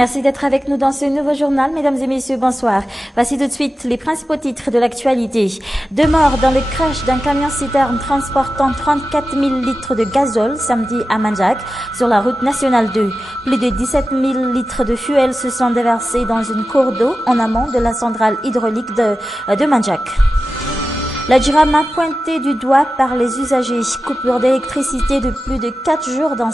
Merci d'être avec nous dans ce nouveau journal. Mesdames et messieurs, bonsoir. Voici tout de suite les principaux titres de l'actualité. 2 morts dans le crash d'un camion-citerne transportant 34 000 litres de gazole samedi à Manjak, sur la route nationale 2. Plus de 17 000 litres de fuel se sont déversés dans une cour d'eau en amont de la centrale hydraulique de Manjak. La Jirama pointée du doigt par les usagers. Coupure d'électricité de plus de 4 jours dans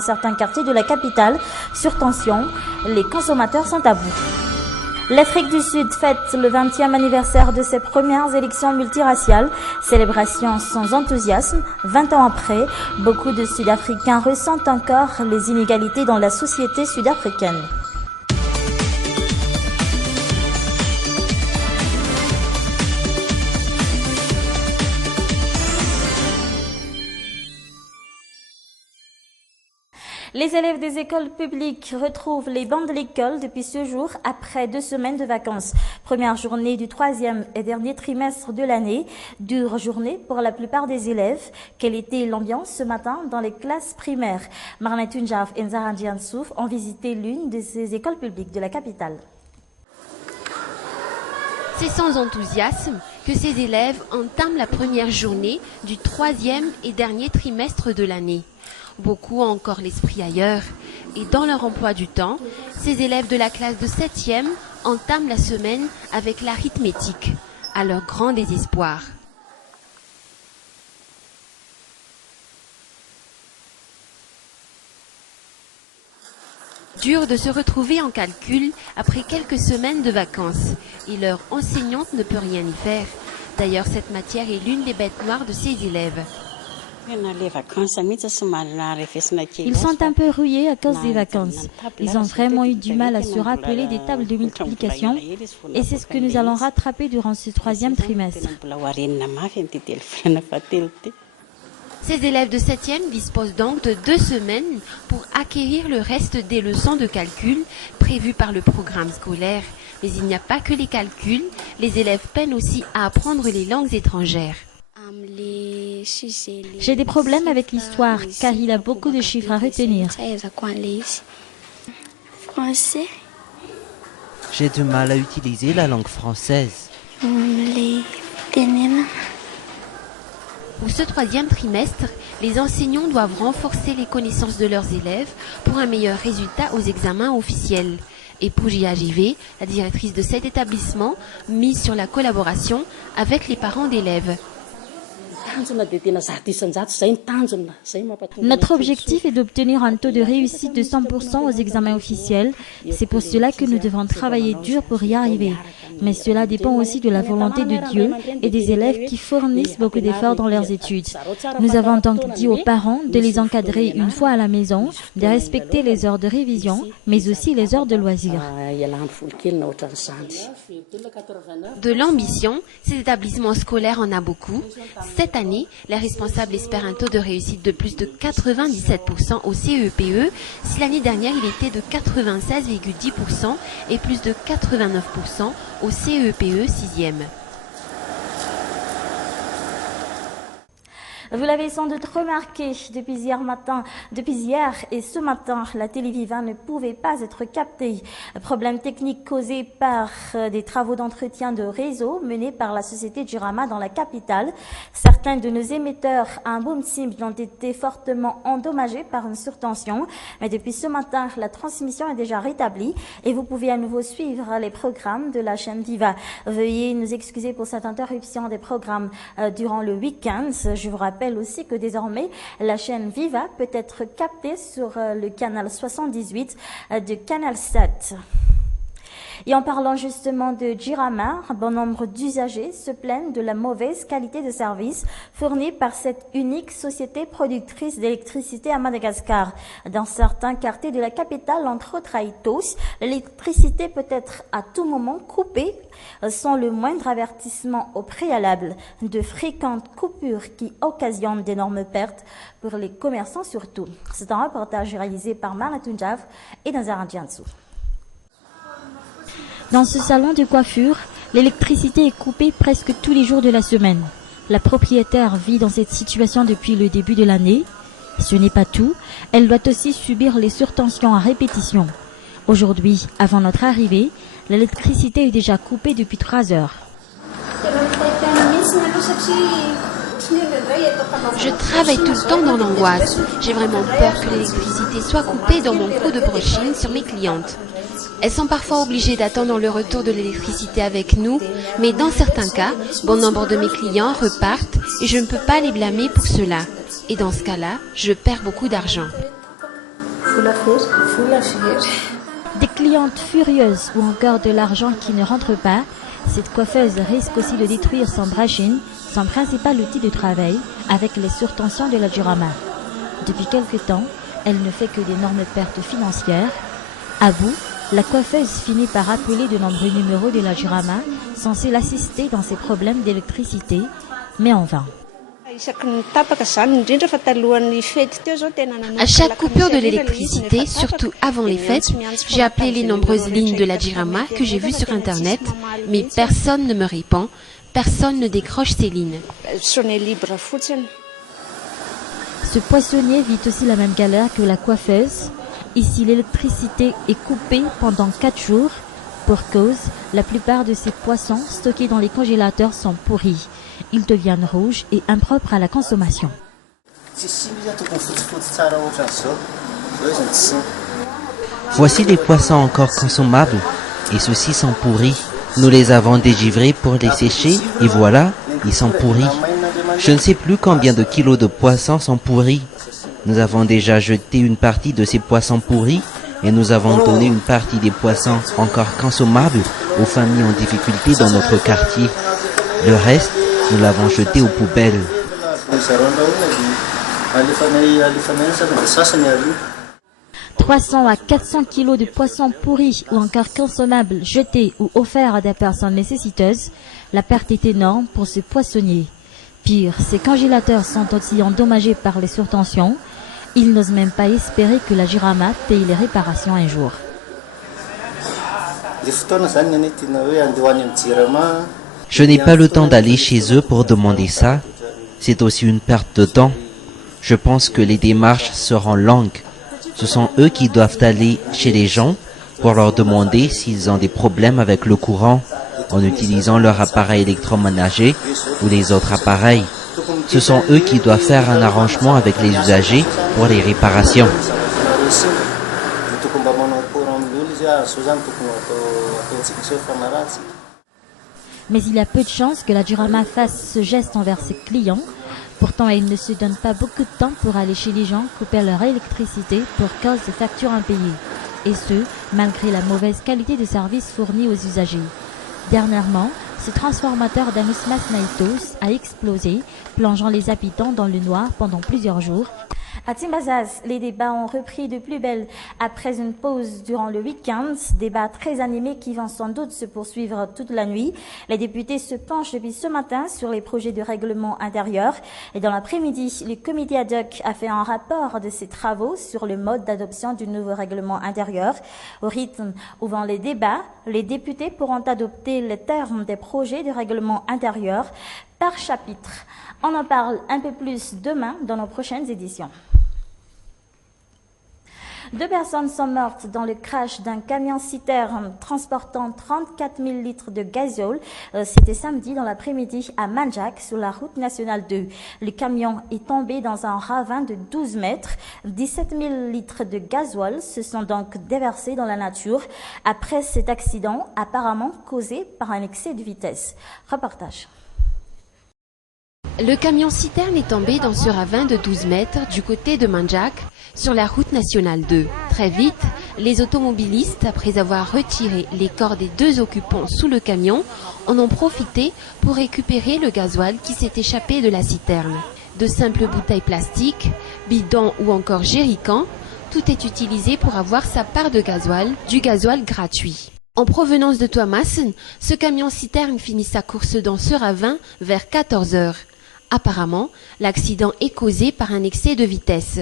certains quartiers de la capitale. Surtension, les consommateurs sont à bout. L'Afrique du Sud fête le 20e anniversaire de ses premières élections multiraciales. Célébration sans enthousiasme. 20 ans après, beaucoup de Sud-Africains ressentent encore les inégalités dans la société sud-africaine. Les élèves des écoles publiques retrouvent les bancs de l'école depuis ce jour après 2 semaines de vacances. Première journée du 3e et dernier trimestre de l'année. Dure journée pour la plupart des élèves. Quelle était l'ambiance ce matin dans les classes primaires? Marna Tunjaf et Nzara Djansouf ont visité l'une de ces écoles publiques de la capitale. C'est sans enthousiasme que ces élèves entament la première journée du 3e et dernier trimestre de l'année. Beaucoup ont encore l'esprit ailleurs et dans leur emploi du temps, ces élèves de la classe de 7e entament la semaine avec l'arithmétique, à leur grand désespoir. Dur de se retrouver en calcul après quelques semaines de vacances et leur enseignante ne peut rien y faire. D'ailleurs, cette matière est l'une des bêtes noires de ces élèves. Ils sont un peu rouillés à cause des vacances. Ils ont vraiment eu du mal à se rappeler des tables de multiplication et c'est ce que nous allons rattraper durant ce 3e trimestre. Ces élèves de 7e disposent donc de 2 semaines pour acquérir le reste des leçons de calcul prévues par le programme scolaire. Mais il n'y a pas que les calculs, les élèves peinent aussi à apprendre les langues étrangères. J'ai des problèmes avec l'histoire car il a beaucoup de chiffres à retenir. Français. J'ai du mal à utiliser la langue française. Pour ce 3e trimestre, les enseignants doivent renforcer les connaissances de leurs élèves pour un meilleur résultat aux examens officiels. Et pour JAJV, la directrice de cet établissement mise sur la collaboration avec les parents d'élèves. Notre objectif est d'obtenir un taux de réussite de 100% aux examens officiels. C'est pour cela que nous devons travailler dur pour y arriver. Mais cela dépend aussi de la volonté de Dieu et des élèves qui fournissent beaucoup d'efforts dans leurs études. Nous avons donc dit aux parents de les encadrer une fois à la maison, de respecter les heures de révision, mais aussi les heures de loisirs. De l'ambition, ces établissements scolaires en a beaucoup. Cette année, les responsables espèrent un taux de réussite de plus de 97% au CEPE. Si l'année dernière, il était de 96,10% et plus de 89% au CEPE 6e. Vous l'avez sans doute remarqué depuis hier et ce matin, la Téléviva ne pouvait pas être captée. Problème technique causé par des travaux d'entretien de réseau menés par la société Jirama dans la capitale. Certains de nos émetteurs à un boom simple ont été fortement endommagés par une surtension. Mais depuis ce matin, la transmission est déjà rétablie et vous pouvez à nouveau suivre les programmes de la chaîne Viva. Veuillez nous excuser pour cette interruption des programmes durant le week-end. Je vous rappelle aussi que désormais la chaîne Viva peut être captée sur le canal 78 de Canal 7. Et en parlant justement de Jirama, un bon nombre d'usagers se plaignent de la mauvaise qualité de service fournie par cette unique société productrice d'électricité à Madagascar. Dans certains quartiers de la capitale, entre autres à Itos, l'électricité peut être à tout moment coupée sans le moindre avertissement au préalable. De fréquentes coupures qui occasionnent d'énormes pertes pour les commerçants surtout. C'est un reportage réalisé par Marna Tunjaf et Nzara Djansouf. Dans ce salon de coiffure, l'électricité est coupée presque tous les jours de la semaine. La propriétaire vit dans cette situation depuis le début de l'année. Ce n'est pas tout, elle doit aussi subir les surtensions à répétition. Aujourd'hui, avant notre arrivée, l'électricité est déjà coupée depuis 3 heures. Je travaille tout le temps dans l'angoisse. J'ai vraiment peur que l'électricité soit coupée dans mon coup de brushing sur mes clientes. Elles sont parfois obligées d'attendre le retour de l'électricité avec nous, mais dans certains cas, bon nombre de mes clients repartent et je ne peux pas les blâmer pour cela. Et dans ce cas-là, je perds beaucoup d'argent. Des clientes furieuses ou encore de l'argent qui ne rentre pas, cette coiffeuse risque aussi de détruire son brushing, son principal outil de travail, avec les surtensions de la Jurama. Depuis quelque temps, elle ne fait que d'énormes pertes financières. À bout, la coiffeuse finit par appeler de nombreux numéros de la Jurama, censés l'assister dans ses problèmes d'électricité, mais en vain. À chaque coupure de l'électricité, surtout avant les fêtes, j'ai appelé les nombreuses lignes de la Jirama que j'ai vues sur Internet, mais personne ne me répond, personne ne décroche ces lignes. Ce poissonnier vit aussi la même galère que la coiffeuse. Ici, l'électricité est coupée pendant 4 jours. Pour cause, la plupart de ces poissons stockés dans les congélateurs sont pourris. Ils deviennent rouges et impropres à la consommation. Voici les poissons encore consommables, et ceux-ci sont pourris. Nous les avons dégivrés pour les sécher, et voilà, ils sont pourris. Je ne sais plus combien de kilos de poissons sont pourris. Nous avons déjà jeté une partie de ces poissons pourris, et nous avons donné une partie des poissons encore consommables aux familles en difficulté dans notre quartier. Le reste, nous l'avons jeté aux poubelles. 300 à 400 kilos de poissons pourris ou encore consommables jetés ou offerts à des personnes nécessiteuses, la perte est énorme pour ce poissonnier. Pire, ces congélateurs sont aussi endommagés par les surtensions. Il n'ose même pas espérer que la Jirama paye les réparations un jour. Je n'ai pas le temps d'aller chez eux pour demander ça. C'est aussi une perte de temps. Je pense que les démarches seront longues. Ce sont eux qui doivent aller chez les gens pour leur demander s'ils ont des problèmes avec le courant en utilisant leur appareil électroménager ou les autres appareils. Ce sont eux qui doivent faire un arrangement avec les usagers pour les réparations. Mais il y a peu de chances que la Jirama fasse ce geste envers ses clients. Pourtant, elle ne se donne pas beaucoup de temps pour aller chez les gens couper leur électricité pour cause de factures impayées. Et ce, malgré la mauvaise qualité de service fourni aux usagers. Dernièrement, ce transformateur d'Anusmas Naitos a explosé, plongeant les habitants dans le noir pendant plusieurs jours. À Timbazaz, les débats ont repris de plus belle après une pause durant le week-end. Débats très animés qui vont sans doute se poursuivre toute la nuit. Les députés se penchent depuis ce matin sur les projets de règlement intérieur. Et dans l'après-midi, le comité ad hoc a fait un rapport de ses travaux sur le mode d'adoption du nouveau règlement intérieur. Au rythme où vont les débats, les députés pourront adopter les termes des projets de règlement intérieur par chapitre. On en parle un peu plus demain dans nos prochaines éditions. 2 personnes sont mortes dans le crash d'un camion-citerne transportant 34 000 litres de gazole. C'était samedi dans l'après-midi à Manjak, sur la route nationale 2. Le camion est tombé dans un ravin de 12 mètres. 17 000 litres de gazole se sont donc déversés dans la nature après cet accident apparemment causé par un excès de vitesse. Reportage. Le camion-citerne est tombé dans ce ravin de 12 mètres du côté de Manjak, sur la route nationale 2. Très vite, les automobilistes, après avoir retiré les corps des 2 occupants sous le camion, en ont profité pour récupérer le gasoil qui s'est échappé de la citerne. De simples bouteilles plastiques, bidons ou encore jerrycans, tout est utilisé pour avoir sa part de gasoil, du gasoil gratuit. En provenance de Tuamasen, ce camion-citerne finit sa course dans ce ravin vers 14 heures. Apparemment, l'accident est causé par un excès de vitesse.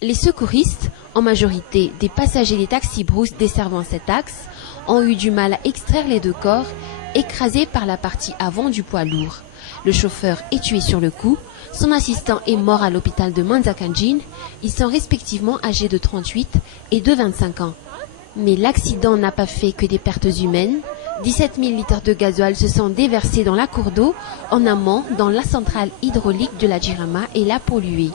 Les secouristes, en majorité des passagers des taxis Brousse desservant cet axe, ont eu du mal à extraire les 2 corps, écrasés par la partie avant du poids lourd. Le chauffeur est tué sur le coup, son assistant est mort à l'hôpital de Manzakanjin. Ils sont respectivement âgés de 38 et de 25 ans. Mais l'accident n'a pas fait que des pertes humaines. 17 000 litres de gasoil se sont déversés dans la cour d'eau en amont dans la centrale hydraulique de la Jirama et l'a polluée.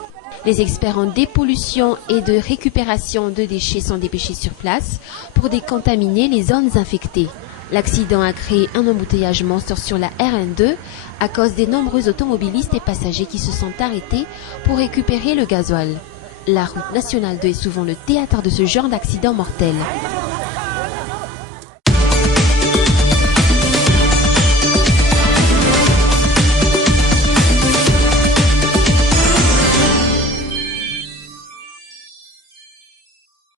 Les experts en dépollution et de récupération de déchets sont dépêchés sur place pour décontaminer les zones infectées. L'accident a créé un embouteillage monstre sur la RN2 à cause des nombreux automobilistes et passagers qui se sont arrêtés pour récupérer le gasoil. La route nationale 2 est souvent le théâtre de ce genre d'accident mortel.